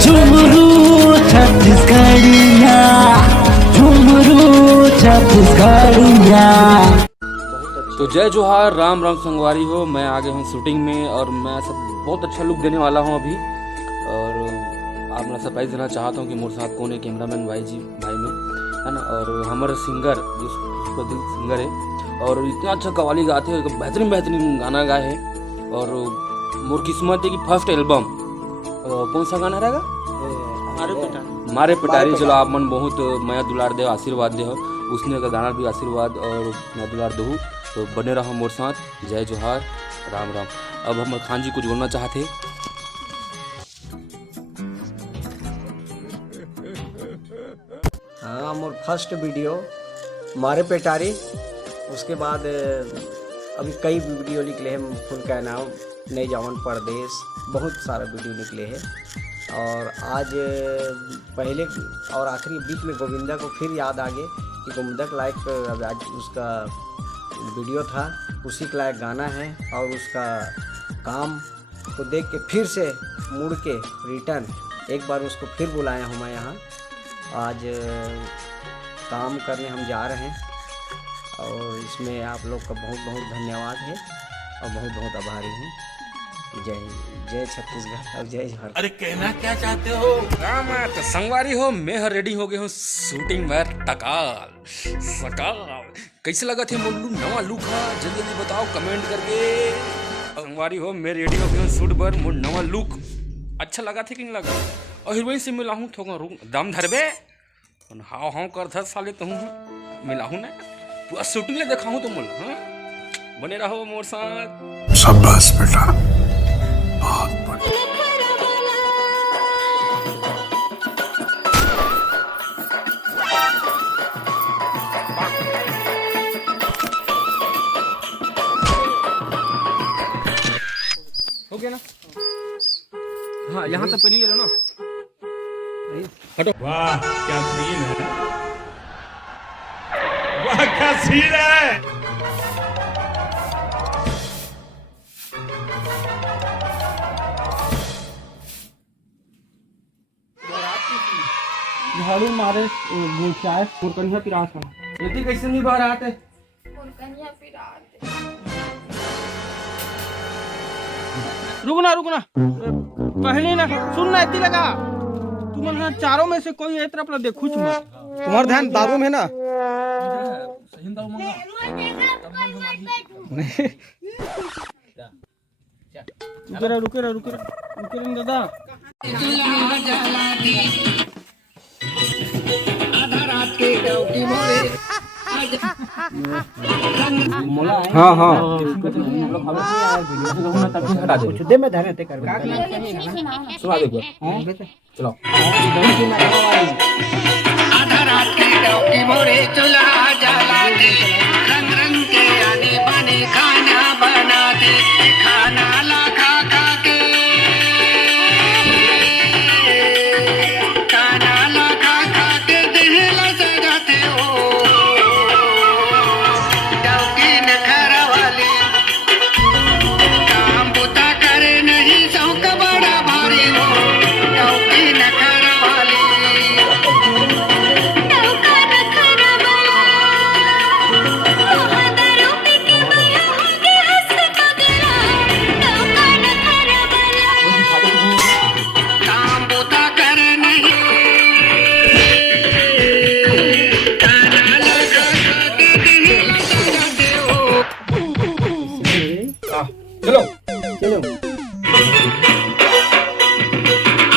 झुमरू छत्तीसगढ़िया, झुमरू छत्तीसगढ़िया। तो जय जोहार, राम राम संगवारी हो। मैं आ गया हूँ शूटिंग में और मैं सब बहुत अच्छा लुक देने वाला हूँ अभी। और आप मैं सरप्राइज देना चाहता हूँ कि मेरे साथ कौन है, कैमरामैन भाई में है ना। और हमारे सिंगर जो सुप्रसिद्ध सिंगर है और इतना अच्छा कवाली गाते हैं, बेहतरीन गाना गाए हैं। और मोर किस्मत है कि फर्स्ट एल्बम कौन सा गाना रहेगा, मारे पिटारी। चलो आप मन बहुत मैं दुलार दे, आशीर्वाद दे, उसने का गाना भी आशीर्वाद और मैं दुलार दहूँ। तो बने रहो मोर साथ। जय जोहार, राम राम। अब हम खान जी कुछ बोलना चाहते। हाँ, मोर फर्स्ट वीडियो मारे पेटारी। उसके बाद अभी कई वीडियो निकले हैं, फुल का नाम नई जावन परदेश, बहुत सारा वीडियो निकले हैं। और आज पहले और आखिरी बीच में गोविंदा को फिर याद आ गए कि गोविंदा के लायक आज उसका वीडियो था, उसी के लायक गाना है। और उसका काम को देख के फिर से मुड़ के रिटर्न एक बार उसको फिर बुलाया हूँ मैं यहाँ। आज काम करने हम जा रहे हैं और इसमें आप लोग का बहुत बहुत धन्यवाद है और बहुत बहुत आभारी हूँ। जय छत्तीसगढ़ और जय झारखंड। अरे कहना क्या चाहते हो? तो संगवारी हो, मैं रेडी हो गया हूँ शूटिंग में। टकाल सकाल कैसे लगा थे मुल्लू नवा लुक है, जल्दी जल्दी बताओ कमेंट करके। संगवारी हो, मैं रेडी हो गया हूँ शूट पर। मुझ नवा लुक अच्छा लगा थे कि नहीं लगा? और हीरोइन से मिला हूँ, थोड़ा दम धरबे हाव हाव कर था साले तुम मिला हूँ ना, पूरा शूटिंग ले देखा हूँ तुम बोल। हाँ, बने रहो मोर साथ। शाबाश बेटा, बहुत बढ़िया। हो गया ना? हाँ, यहाँ तक पेनी ले लो ना। हटो। वाह क्या सीन है, वाह क्या सीन है। झाड़ू मारे चाय पुरकनिया पिरात है। यदि कैसे नहीं बाहर आते पुरकनिया पिरात। रुकना पहले ना सुन ना इतनी लगा। तुम ना चारों में से कोई एक तरफ देखू मत। तुम्हारा ध्यान दारू में ना। रुके रहा दादा। हाँ हाँ दे में धरे ते कर सुना देखो। चलो। आधा रात के डौकी मोरे चूल्हा जला दे, रंग रंग के आने बने खाना बना दे, खाना ला खा खा के, खाना ला खा खा के दिहला सजाते हो। डौकी नखर वाली काम बुता करे नहीं, शौक बड़ा भारी हो। डौकी नखर वाली काम बुता कर नहीं, खाना लगा के दिहला सजाते हो। चलो।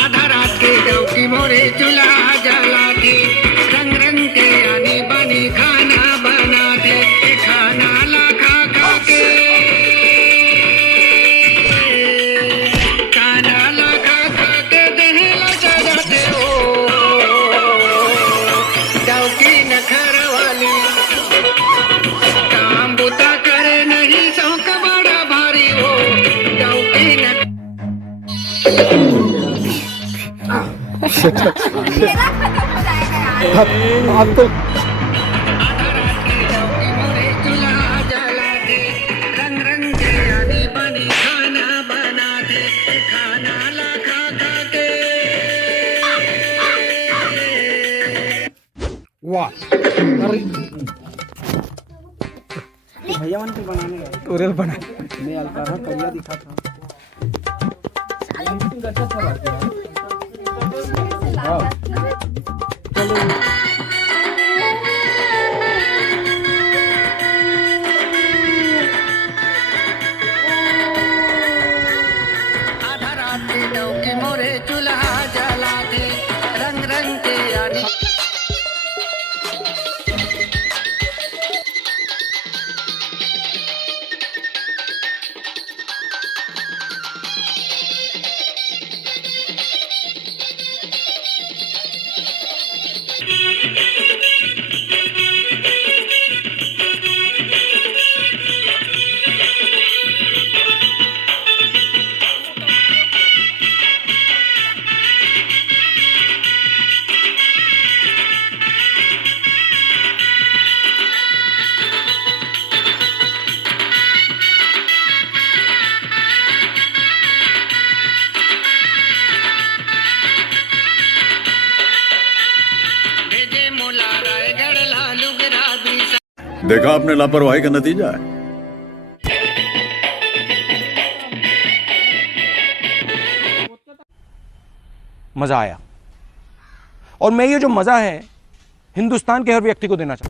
आधा रात के डौकी मोरे चूल्हा जला दे, रंग रंग के आने बने खाना बना दे, खाना ला खा खा के, खाना ला खा खा के दिहला सजाते हो। डौकी नखर वाली काम बुता करे नहीं, शौक बड़ा भारी हो। डौकी नखर चूल्हा जला दे, रंग रंग के आने बने खाना बना दे, खाना ला खा खा के, वाह भैया मन के बनाने गए तोरे बना मैं अलका रहा करिया दिखा था अच्छा था चलो आधा रात के डौकी मोरे चूल्हा जला दे रंग रंग के आनी भेजे मोला रायगढ़ लालू गिराबी देखा आपने लापरवाही का नतीजा है। मजा आया और मैं ये जो मजा है हिंदुस्तान के हर व्यक्ति को देना चाहता हूं।